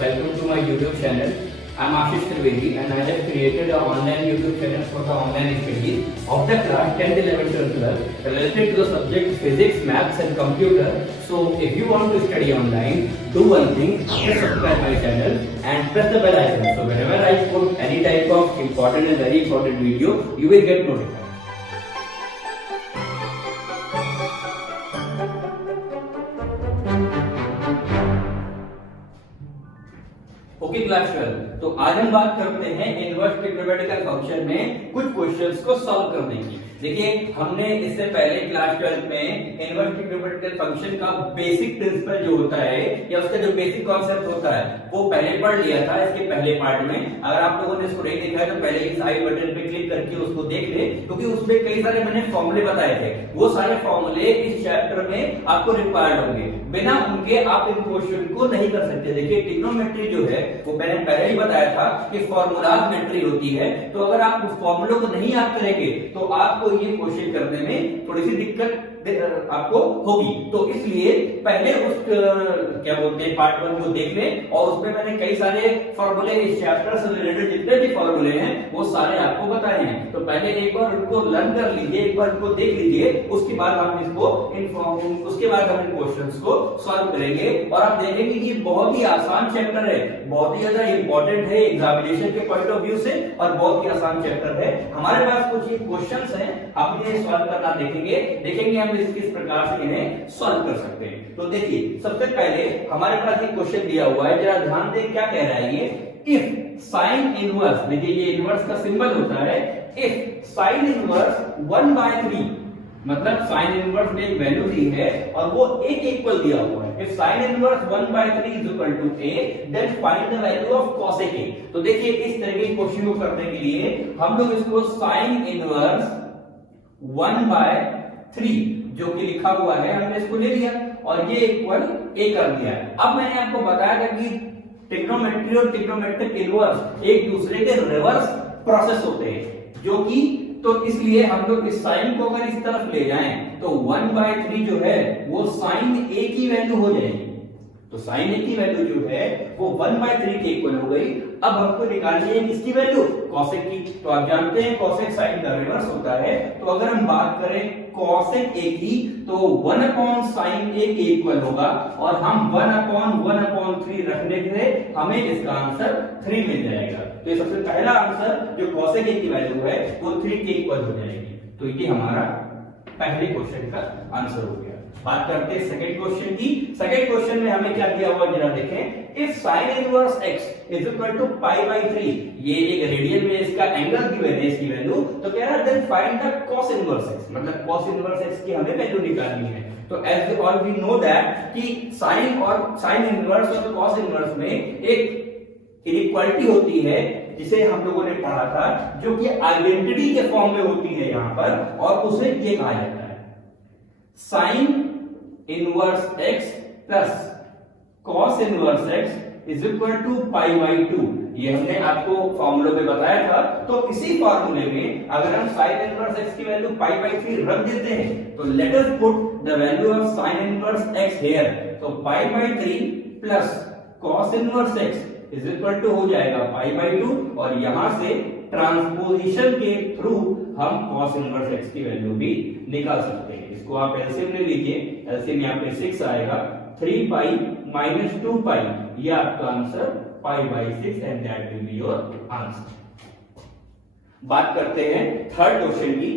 Welcome to my YouTube channel. I'm Ashish Trivedi and I have created an online YouTube channel for the online study of the class 10th, 11th, 12th related to the subject physics, maths and computer. So if you want to study online, do one thing, just subscribe my channel and press the bell icon. So whenever I put any type of important and very important video, you will get notified. Okay class 12। तो आज हम बात करते हैं inverse trigonometrical function में कुछ questions को solve करने की। देखिए हमने इससे पहले क्लास 12 में इनवर्स ट्रिग्नोमेट्रिकल फंक्शन का बेसिक प्रिंसिपल जो होता है या उसका जो बेसिक कॉन्सेप्ट होता है वो पहले पढ़ लिया था इसके पहले पार्ट में। अगर आप लोगों ने इसको नहीं देखा है तो पहले इस आई बटन पे क्लिक करके उसको देख ले, क्योंकि उसमें कई सारे मैंने फॉर्मूले बताए थे। वो सारे फॉर्मूले इस चैप्टर में आपको रिक्वायर्ड होंगे, बिना उनके आप इन क्वेश्चन को नहीं कर सकते। देखिए ट्रिग्नोमेट्री जो है वो मैंने पहले ही बताया था कि फॉर्मूलामेट्री होती है, तो अगर आप उस फॉर्मूलों को नहीं याद करेंगे तो आपको ये क्वेश्चन करने में थोड़ी सी दिक्कत आपको होगी। तो इसलिए पहले उस क्या बोलते हैं पार्ट 1 को देख लें, और उसमें मैंने कई सारे फॉर्मूले इस चैप्टर से रिलेटेड जितने भी फॉर्मूले हैं वो सारे आपको बताए हैं। तो पहले एक बार उनको लर्न कर लीजिए, एक बार उनको देख लीजिए, उसके बाद हम इन क्वेश्चंस को सॉल्व करेंगे। और आप देखेंगे कि बहुत ही आसान चैप्टर है, बहुत ही ज्यादा इंपॉर्टेंट है एग्जामिनेशन के पॉइंट ऑफ व्यू से, और बहुत ही आसान चैप्टर है। हमारे पास कुछ क्वेश्चंस हैं, हम इन्हें सॉल्व करना देखेंगे हम किस प्रकार से इन्हें सॉल्व कर सकते हैं। तो देखिए सबसे पहले हमारे पास एक क्वेश्चन दिया हुआ है, जरा ध्यान दें क्या कह रहा है ये। इफ साइन इनवर्स, देखिए ये इनवर्स का सिंबल होता है, इफ साइन इनवर्स 1/3, मतलब साइन इनवर्स ने एक वैल्यू दी है और वो एक इक्वल दिया हुआ है। If sine inverse 1/3 is equal to a, then find the value of cosec a। तो देखिए इस तरह के क्वेश्चन को करने के लिए हम लोग इसको साइन इनवर्स 1/3 जो कि लिखा हुआ है हमने इसको ले लिया और ये इक्वल a कर दिया। अब मैंने आपको बताया था कि ट्रिग्नोमेट्री और ट्रिग्नोमेट्रिक इनवर्स एक दूसरे के रिवर्स प्रोसेस होते हैं, जो कि तो इसलिए हम लोग इस साइन को अगर इस तरफ ले जाएं तो 1/3 जो है वो साइन a की वैल्यू हो जाएगी। तो साइन a की वैल्यू जो है वो 1/3 के इक्वल हो गई। अब हमको निकालनी है किसकी वैल्यू, cosec की। तो आप जानते हैं cosec साइन का रिवर्स होता है। तो अगर हम बात करें cosec a की तो 1/sin a के इक्वल होगा, और हम 1/1/3 रखने से हमें इसका आंसर 3 मिल जाएगा। तो ये सबसे पहला आंसर जो cosec a की वैल्यू है वो 3 के इक्वल हो जाएगी। तो ये हमारा पहले क्वेश्चन का आंसर हो गया। बात करते हैं सेकंड क्वेश्चन की। सेकंड क्वेश्चन में हमें क्या दिया हुआ जरा देखें। If sin inverse x is equal to π/3, ये एक रेडियन में इसका एंगल गिवन है, इसकी वैल्यू, तो कह रहा है then find the cos inverse x, मतलब cos इनवर्स x की हमें वैल्यू निकालनी है। तो as all we know that कि sin इनवर्स और cos इनवर्स में एक इनइक्वालिटी होती है जिसे हम लोगों ने पढ़ा था, जो कि आइडेंटिटी के फॉर्म में होती है यहां पर, और उसे ये कहा जाता है sin inverse x plus cos inverse x is equal to π/2। ये हमने आपको फॉर्मूले में बताया था। तो इसी फॉर्मूले में अगर हम sin इनवर्स x की वैल्यू π/3 रख देते हैं तो let us put the value of sin inverse x here. तो π/3 plus cos inverse x is equal to हो जाएगा π/2, और यहां से ट्रांसपोजिशन के थ्रू हम cos इनवर्स x की वैल्यू भी निकाल सकते हैं। इसको आप एलसीएम ले लीजिए, एलसीएम यहां पे 6 आएगा, 3π माइनस 2π, ये आपका answer π/6 and that will be your answer. बात करते हैं थर्ड क्वेश्चन की।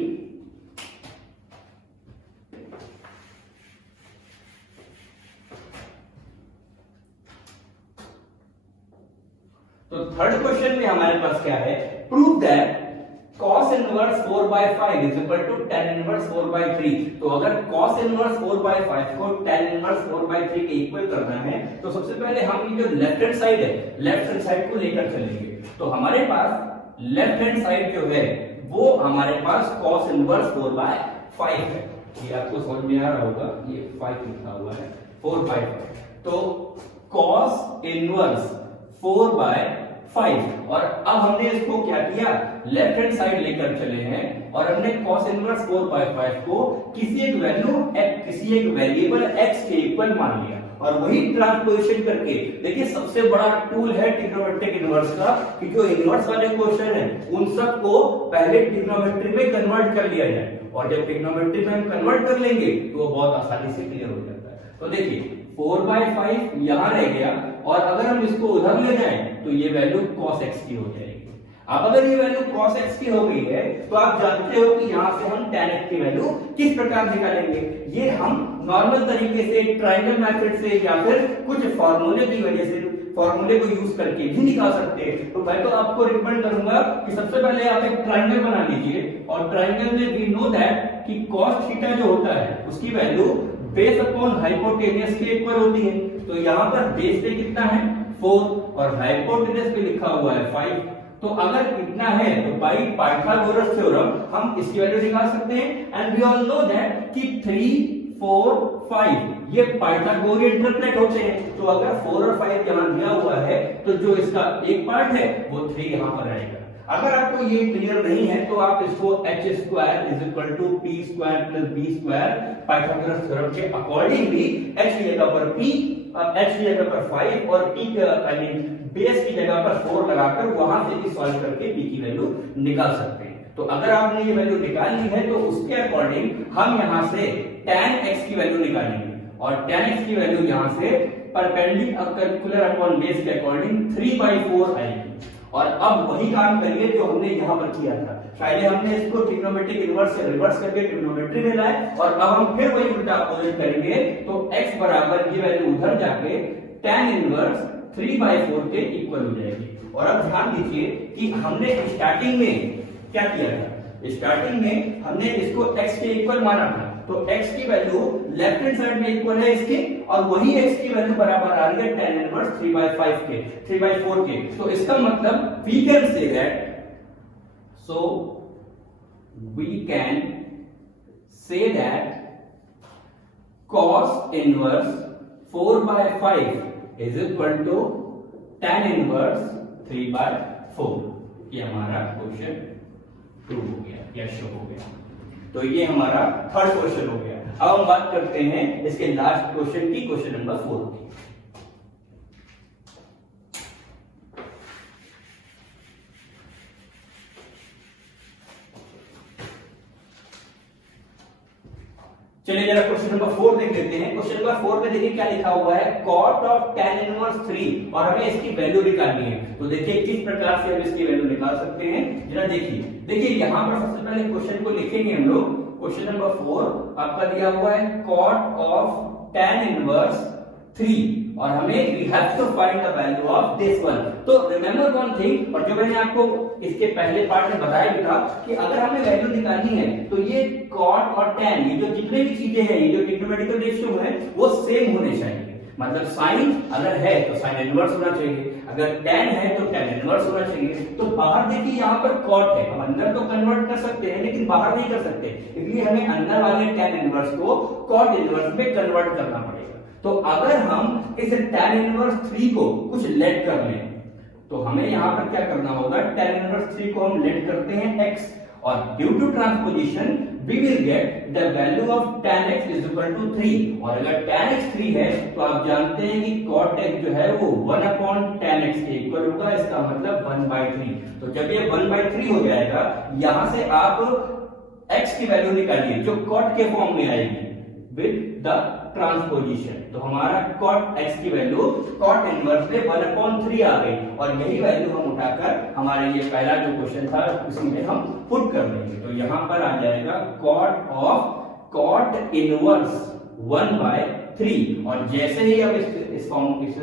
तो थर्ड क्वेश्चन में हमारे पास क्या है, prove that cos inverse 4/5 is equal to tan inverse 4/3। तो अगर cos इनवर्स 4/5 को tan इनवर्स 4/3 के इक्वल करना है तो सबसे पहले हम ये जो लेफ्ट हैंड साइड है, लेफ्ट हैंड साइड को लेकर चलेंगे। तो हमारे पास लेफ्ट हैंड साइड जो है वो हमारे पास cos इनवर्स 4/5 है। ये आपको समझ में आ रहा होगा, ये 5 लिखा हुआ है, 4/5। तो cos इनवर्स 4/5, और अब हमने इसको क्या किया, लेफ्ट हैंड साइड लेकर चले हैं और हमने cos इनवर्स 4/5 को किसी एक वेरिएबल x के इक्वल मान लिया। और वही ट्रांसपोजिशन करके देखिए सबसे बड़ा टूल है ट्रिग्नोमेट्रिक इनवर्स का कि जो इनवर्स वाले क्वेश्चन है उन सबको पहले ट्रिग्नोमेट्री में कन्वर्ट कर लिया जाए और जब ट्रिग्नोमेट्री में हम कन्वर्ट कर लेंगे तो वो बहुत आसानी से क्लियर हो जाता है। तो देखिए 4/5 यहां रह गया और अगर हम इसको उधर ले जाएं तो ये वैल्यू cos x की हो जाएगी। अब अगर ये वैल्यू cos x की हो गई है तो आप जानते हो कि यहां से हम tan x की वैल्यू किस प्रकार निकालेंगे। ये हम नॉर्मल तरीके से ट्रायंगल मेथड से या फिर कुछ फार्मूले की वजह से फॉर्मूले को यूज करके भी निकाल सकते हैं। तो मैं तो आपको रिकमेंड करूंगा कि सबसे पहले आप एक ट्रायंगल बना लीजिए और ट्रायंगल में वी नो दैट कि cos थीटा जो होता है उसकी वैल्यू बेस अपॉन हाइपोटेनियस के इक्वल होती है। तो यहाँ पर बेस पे कितना है 4 और हाइपोटेनियस पे लिखा हुआ है 5। तो अगर इतना है तो बाय पाइथागोरस थ्योरम हम इसकी वैल्यू निकाल सकते हैं and we all know that कि 3, 4, 5 ये पाइथागोरियन ट्रिपलेट होते हैं। तो अगर 4 और 5 यहाँ दिया हुआ है तो जो इसका एक पार्ट है वो 3 यहाँ पर आएगा। अगर आपको ये क्लियर नहीं है तो आप इसको h square is equal to p square plus b square Pythagoras theorem के अकॉर्डिंगली h की जगह पर p, h की जगह पर 5 और p आई मीन बेस की जगह पर 4 लगाकर वहां से भी सॉल्व करके p की वैल्यू निकाल सकते हैं। तो अगर आपने ये वैल्यू निकाल ली है तो उसके अकॉर्डिंग हम यहां से tan x की वैल्यू निकालेंगे और tan x की वैल्यू यहां से परपेंडिकुलर अपॉन बेस के अकॉर्डिंग 3/4 आएगी। और अब वही काम करिए जो हमने यहाँ पर किया था। पहले हमने इसको ट्रिग्नोमेट्रिक इनवर्स से रिवर्स करके ट्रिग्नोमेट्री में लाए और अब हम फिर वही उल्टा अपोजिट करेंगे। तो x बराबर ये वैल्यू उधर जाके tan इनवर्स 3/4 के इक्वल हो जाएगी। और अब ध्यान दीजिए कि हमने स्टार्टिंग में क्या किया था। स्टार्टिंग में हमने इसको x के इक्वल माना था तो x की वैल्यू लेफ्ट हैंड साइड में इक्वल है इसके और वही x की वैल्यू बराबर आ रही है tan इनवर्स 3/5 के 3/4 के। तो इसका मतलब we can say that cos inverse 4/5 is equal to tan inverse 3/4। ये हमारा क्वेश्चन 2 हो गया या शो हो गया। तो ये हमारा थर्ड क्वेश्चन हो गया। अब हम बात करते हैं इसके लास्ट क्वेश्चन की, क्वेश्चन नंबर 4 की। चलिए जरा क्वेश्चन नंबर 4 देख लेते हैं। क्वेश्चन नंबर 4 में देखिए क्या लिखा हुआ है cot ऑफ tan इनवर्स 3 और हमें इसकी वैल्यू निकालनी है। तो देखिए किस प्रकार से हम इसकी वैल्यू निकाल सकते हैं जरा देखिए यहाँ पर सबसे पहले क्वेश्चन को लिखेंगे हम लोग। क्वेश्चन नंबर 4 आपका दिया हुआ है cot ऑफ tan इनवर्स 3 और हमें we have to find the value of this one। तो remember one thing, और जो मैंने आपको इसके पहले पार्ट में बताया भी था कि अगर हमें वैल्यू निकालनी है तो ये cot और tan ये जो जितने भी चीजें हैं, ये जो ट्रिग्नोमेट्रिकल रेशियो है वो सेम होने चाहिए। मतलब साइन अगर है तो साइन इनवर्स होना चाहिए, अगर tan है तो tan इनवर्स होना चाहिए। तो बाहर देखिए यहाँ पर cot है, हम अंदर तो कन्वर्ट कर सकते हैं लेकिन बाहर नहीं कर सकते, इसलिए हमें अंदर वाले tan इनवर्स को cot इनवर्स में कन्वर्ट करना पड़ेगा। तो अगर हम इस tan इनवर्स 3 को कुछ लेट कर लें तो हमें यहां पर क्या करना होगा, tan इनवर्स 3 को हम लेट करते हैं x और due to transposition we will get the value of tan x is equal to 3 और अगर tan x 3 है तो आप जानते हैं कि cot x जो है वो 1 अपॉन tan x के इक्वल होगा, इसका मतलब 1/3। तो जब ये 1/3 हो जाएगा यहां से आप x की वैल्यू निकालिए जो cot के फॉर्म में आएगी विद द ट्रांसपोजिशन। तो हमारा cot x की वैल्यू cot इनवर्स में 1/3 आ गई और यही वैल्यू हम उठाकर हमारे ये पहला जो क्वेश्चन था उसमें हम पुट कर देंगे। तो यहां पर आ जाएगा cot इनवर्स 1/3 और जैसे ही हम इस फॉर्म इस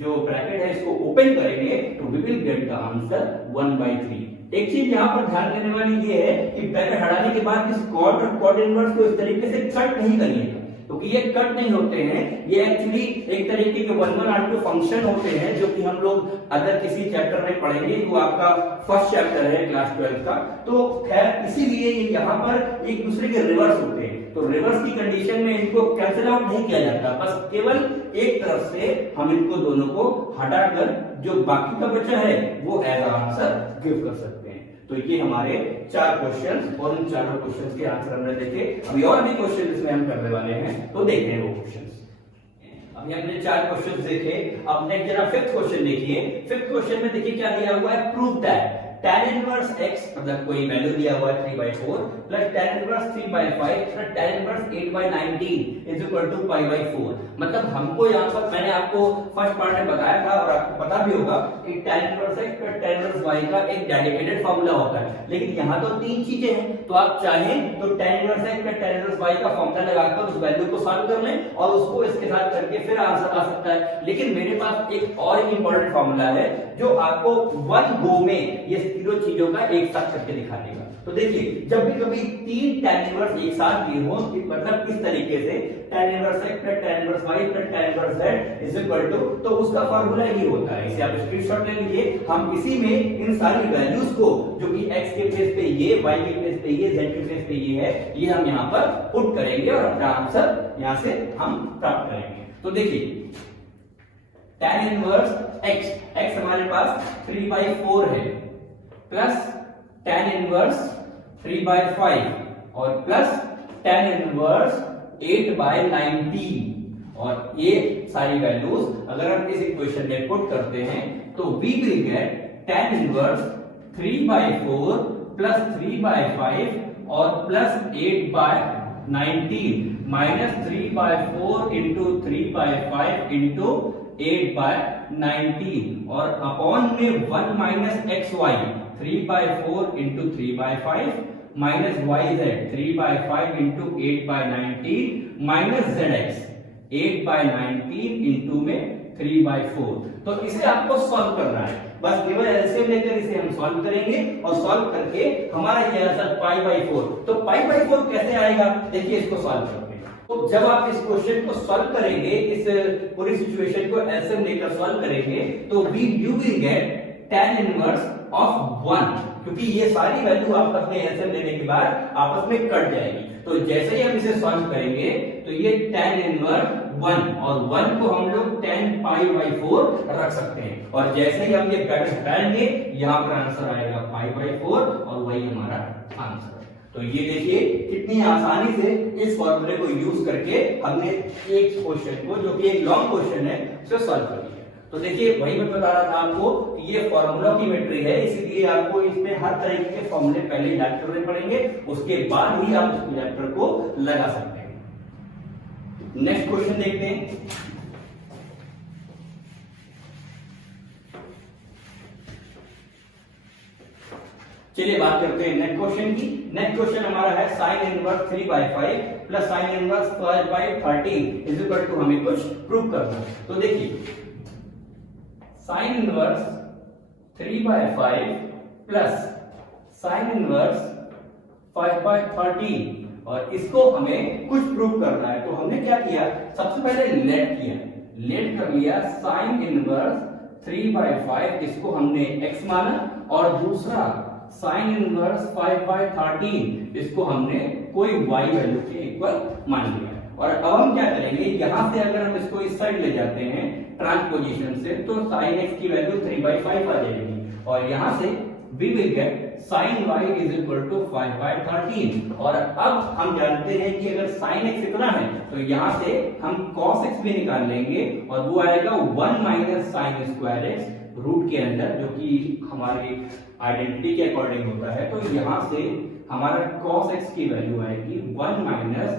जो ब्रैकेट है इसको ओपन करेंगे तो we will get the answer 1/3। एक चीज यहाँ पर ध्यान देने वाली ये है कि ब्रैकेट हटाने के बाद इस cot और cot इनवर्स को इस तरीके से कट नहीं करिएगा क्योंकि ये कट नहीं होते हैं, ये एक्चुअली एक तरीके के 1/2 फंक्शन होते हैं जो कि हम लोग अगर किसी चैप्टर में पढ़ेंगे, वो आपका फर्स्ट चैप्टर है क्लास 12 का। तो खैर इसीलिए ये यहाँ पर एक दूसरे के रिवर्स होते हैं। तो रिवर्स की कंडीशन में इनको कैंसिल आउट नहीं किया जाता, बस केवल एक तरफ से हम इनको दोनों को हटाकर जो बाकी का बचा है वो एज आंसर गिव कर सकते हैं। तो ये हमारे 4 क्वेश्चंस और उन चारों क्वेश्चंस के आंसर हमने देखे। अभी और भी क्वेश्चन इसमें हम करने वाले हैं, तो देखते हैं वो क्वेश्चंस। ये हमने 4 क्वेश्चन देखे। अब नेक्स्ट जरा फिफ्थ क्वेश्चन देखिए। फिफ्थ क्वेश्चन में देखिए क्या दिया हुआ है, prove that tan inverse x मतलब कोई वैल्यू दिया हुआ है 3/4 plus tan inverse 3/5 plus tan inverse 8/19 is equal to π/4। मतलब हमको यहाँ पर मैंने आपको फर्स्ट पार्ट में बताया था और आपको पता भी होगा कि tan inverse x plus tan inverse y का एक डेडिकेटेड फार्मूला होता है, लेकिन यहाँ तो 3 चीजें हैं, तो आप चाहें तो tan inverse x plus tan inverse y का फार्मूला लगाकर उस वैल्यू को सॉल्व कर लें और उसको इसके साथ करके फिर आंसर आ सकता है। लेकिन मेरे पास एक और इंपॉर्टेंट फार्मूला है जो आपको 1 गो में ये तीनों चीजों का एक साथ करके दिखा देगा। तो देखिए जब भी कभी 3 tan इनवर्स एक साथ दिए हो, मतलब किस तरीके से tan inverse x plus tan inverse y plus tan inverse z is equal to, तो उसका फार्मूला ये होता है। इसे आप स्क्रीनशॉट ले लीजिए। हम इसी में इन सारी वैल्यूज को जो कि x के प्लेस पे ये, y के प्लेस पे ये, z के प्लेस पे ये है, ये हम यहाँ पर पुट करेंगे और अपना आंसर यहाँ से हम प्राप्त करेंगे। तो देखिए tan इनवर्स x हमारे पास 3/4 है प्लस tan इनवर्स 3/5 और प्लस tan इनवर्स 8/19 और ये सारी वैल्यूज अगर हम इस इक्वेशन में पुट करते हैं तो we will get tan inverse 3/4 plus 3/5 और प्लस 8/19 माइनस 3/4 इंटू 3/5 इंटू 8/19 और अपॉन में 1 minus xy 3/4 into 3/5 minus yz 3/5 into 8/19 minus zx 8/19 into में 3/4। तो इसे आपको सॉल्व करना है, बस केवल एलसीएम लेकर इसे हम सॉल्व करेंगे और सॉल्व करके हमारा ये आंसर π/4। तो π/4 कैसे आएगा, देखिए इसको सॉल्व करते हैं। तो जब आप इस क्वेश्चन को सॉल्व करेंगे, इस पूरी सिचुएशन को एलसीएम लेकर सॉल्व करेंगे, तो you will get tan inverse of 1, क्योंकि ये सारी वैल्यू आपस में एलसीएम लेने के बाद आपस में कट जाएगी। तो जैसे ही हम इसे सॉल्व करेंगे तो ये tan इनवर्स 1 और 1 को हम लोग tan π/4 रख सकते हैं और जैसे ही हम ये ब्रैकेट हटाएंगे यहाँ पर आंसर आएगा π/4 और वही हमारा आंसर। तो ये देखिए कितनी आसानी से इस फॉर्मूले को यूज करके हमने एक क्वेश्चन को, जो कि एक लॉन्ग क्वेश्चन है, उसे सॉल्व कर लिया। तो देखिए वही मैं बता रहा था आपको कि ये फॉर्मूला की मेट्री है, इसीलिए आपको इसमें हर तरीके के फॉर्मूले पहले याद करने पड़ेंगे, उसके बाद ही आप उस वेक्टर को लगा सकते हैं। नेक्स्ट क्वेश्चन देखते हैं। चलिए बात करते हैं नेक्स्ट क्वेश्चन की। नेक्स्ट क्वेश्चन हमारा है sin inverse 3/5 plus sin inverse 5/13 is equal to, हमें कुछ प्रूव करना है। तो देखिए sin inverse 3/5 plus sin inverse 5/13 और इसको हमें कुछ प्रूव करना है। तो हमने क्या किया, सबसे पहले लेट कर लिया sin इनवर्स 3/5, इसको हमने x माना, और दूसरा sin इनवर्स 5/13 इसको हमने कोई y वैल्यू के इक्वल मान लिया। और अब हम क्या करेंगे, यहां से अगर हम इसको इस साइड ले जाते हैं ट्रांसपोजिशन से, तो sin x की वैल्यू 3/5 आ जाएगी और यहां से we will get sin y is equal to 5/13। और अब हम जानते हैं कि अगर sin x इतना है तो यहां से हम cos x भी निकाल लेंगे और वो आएगा 1 minus sin square x root के अंदर, जो कि हमारी आइडेंटिटी के अकॉर्डिंग होता है। तो यहां से हमारा cos x की वैल्यू आएगी 1 माइनस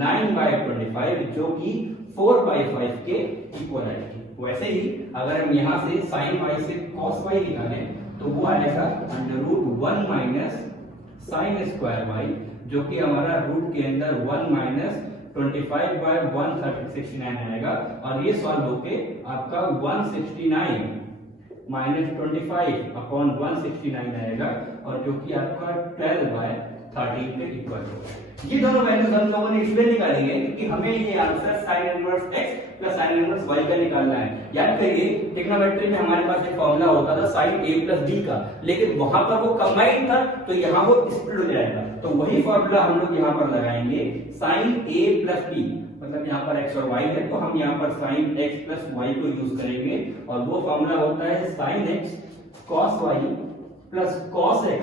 9/25, जो कि 4/5 के इक्वल आएगी। वैसे ही अगर हम यहां से sin y से cos y निकालें तो वो आएगा √1 माइनस sin स्क्वायर y, जो कि हमारा रूट के अंदर 1 माइनस 25/169 आएगा और ये सॉल्व होके आपका 169 माइनस 25/169 आएगा और जो कि आपका 12/13 के इक्वल होगा। ये दोनों वैल्यूज हम लोगों ने इसलिए निकाली है क्योंकि हमें ये answer sin inverse x plus sin inverse y का निकालना है। याद करिए ट्रिग्नोमेट्री में हमारे पास एक फॉर्मूला होता था sin a प्लस b का, लेकिन वहां पर वो कंबाइंड था तो यहाँ वो स्प्लिट हो जाएगा। तो वही फॉर्मूला हम लोग यहाँ पर लगाएंगे sin a प्लस b, मतलब यहाँ पर x और y है तो हम यहाँ पर sin x प्लस y को यूज करेंगे और वो फॉर्मूला होता है sin x cos y plus cos x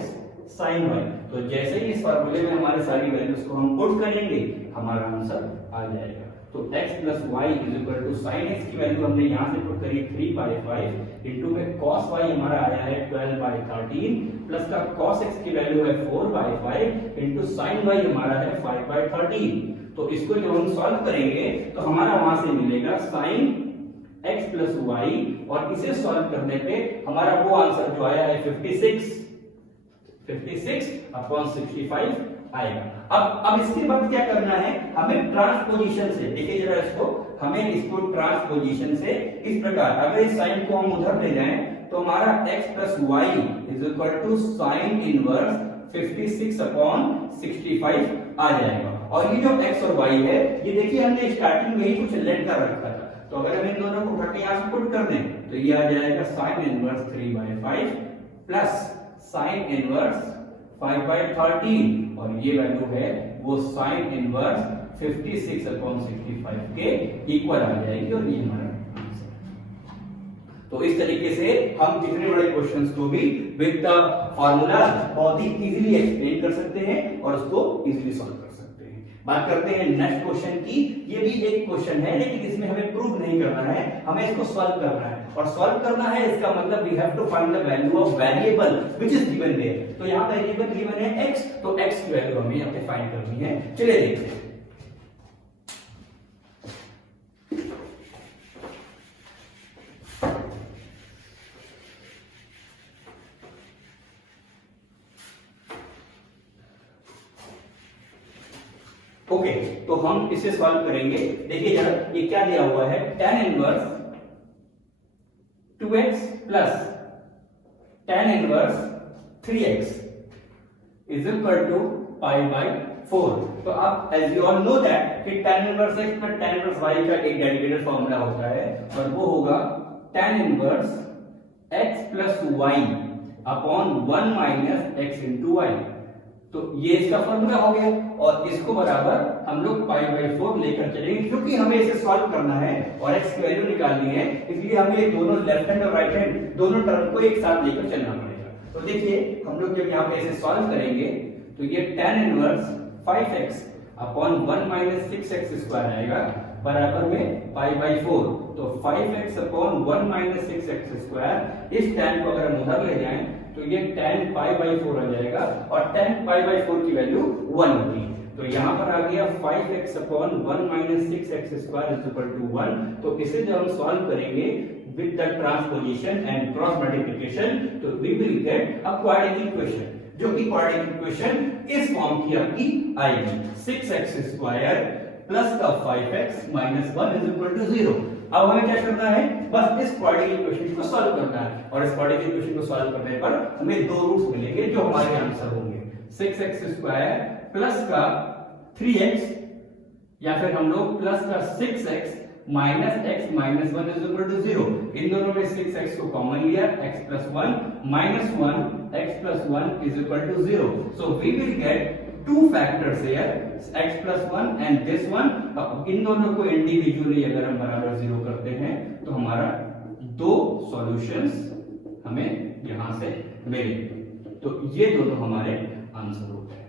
sin y। तो जैसे ही इस फॉर्मूले में हमारे सारी वैल्यूज को हम पुट करेंगे हमारा आंसर आ जाएगा। तो x plus Y is equal to sine X की वैल्यू हमने यहाँ से पुट करी 3/5 इंटू में cos y हमारा आया है 12/13 प्लस का cos x की वैल्यू है 4/5 इंटू साइन y हमारा है 5/13। तो इसको जब हम सॉल्व करेंगे तो हमारा वहां से मिलेगा साइन x प्लस वाई और इसे सॉल्व करने पे हमारा वो आंसर जो आया है 56/65 आएगा। अब इसके बाद क्या करना है, हमें ट्रांसपोजिशन से, देखिए जरा इसको, हमें इसको ट्रांसपोजिशन से इस प्रकार, अगर इस साइन को हम उधर ले जाएं तो हमारा x plus Y is equal to sine inverse 56/65 आ जाएगा। और ये जो x और y है, ये देखिए हमने स्टार्टिंग में ही कुछ लेट कर रखा था, तो अगर हम इन दोनों को उठा के यहाँ से पुट कर दें तो ये आ जाएगा sine inverse 3/5 plus sine inverse 5/13 और ये वैल्यू है वो साइन इनवर्स 56/65 के इक्वल आ जाएगी और ये हमारा आंसर। तो इस तरीके से हम इतने बड़े क्वेश्चंस को भी विद द फार्मूला बहुत ही इजीली एक्सप्लेन कर सकते हैं और उसको इजीली सॉल्व कर सकते हैं। बात करते हैं नेक्स्ट क्वेश्चन की। ये भी एक क्वेश्चन है लेकिन इसमें हमें प्रूव नहीं करना है, हमें इसको सॉल्व करना है। और सॉल्व करना है इसका मतलब we have to find the value of variable which is given there. तो यहां वेरिएबल गिवन है x, तो x की वैल्यू हमें यहां पे फाइंड करनी है। चलिए देखते हैं। ओके, तो हम इसे सॉल्व करेंगे। देखिए जरा ये क्या दिया हुआ है, tan inverse 2x plus tan inverse 3x is equal to π/4। तो आप as you all know that कि tan इनवर्स x पर tan इनवर्स y का एक डेडिकेटेड फॉर्मूला होता है और वो होगा tan inverse x plus y upon 1 minus x into y। तो ये इसका फॉर्मूला हो गया और इसको बराबर हम लोग π/4 लेकर चलेंगे क्योंकि हमें इसे सॉल्व करना है और x की वैल्यू निकालनी है, इसलिए हमें ये दोनों लेफ्ट हैंड और राइट हैंड दोनों टर्म को एक साथ लेकर चलना पड़ेगा। तो देखिए हम लोग जब यहाँ पे इसे सॉल्व करेंगे तो ये tan inverse 5x upon 1 minus 6x square आएगा बराबर में π/4। तो 5x upon 1 minus 6x square, इस tan को अगर हम उधर ले जाएं तो ये tan π/4 आ जाएगा और tan π/4 की वैल्यू 1 होगी। तो यहाँ पर आ गया 5x upon 1 minus 6x square is equal to 1। तो इसे जब हम सॉल्व करेंगे with the transposition and cross multiplication तो we will get a quadratic equation, जो कि क्वाड्रेटिक इक्वेशन इस फॉर्म की आपकी आएगी 6x स्क्वायर प्लस का 5x minus 1 is equal to 0। अब हमें क्या करना है, बस इस क्वाड्रेटिक इक्वेशन को सॉल्व करना है और इस क्वाड्रेटिक इक्वेशन को सॉल्व करने पर हमें दो रूट्स मिलेंगे जो हमारे आंसर होंगे 6x स्क्वायर प्लस का 3x या फिर हम लोग प्लस का 6x minus x minus 1 is equal to 0। इन दोनों में 6x को कॉमन लिया, x plus 1 minus 1 x plus 1 is equal to 0। So we will get two factors here, x plus 1 and this one। अब इन दोनों को इंडिविजुअली अगर हम बराबर 0 करते हैं तो हमारा दो सॉल्यूशंस हमें यहां से मिलेंगे। तो ये दोनों हमारे आंसर होते हैं।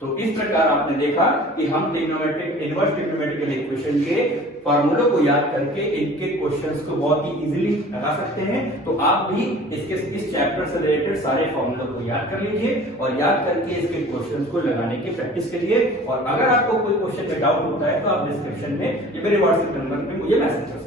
तो इस प्रकार आपने देखा कि हम ट्रिग्नोमेट्रिक इनवर्स ट्रिग्नोमेट्रिकल इक्वेशन के फार्मूलों को याद करके इनके क्वेश्चंस को बहुत ही इजीली लगा सकते हैं। तो आप भी इस चैप्टर से रिलेटेड सारे फार्मूलों को याद कर लीजिए और याद करके इसके क्वेश्चंस को लगाने की प्रैक्टिस करिए। और अगर आपको कोई क्वेश्चन में डाउट होता है तो आप डिस्क्रिप्शन में ये मेरे व्हाट्सएप नंबर पे मुझे मैसेज कर सकते हैं।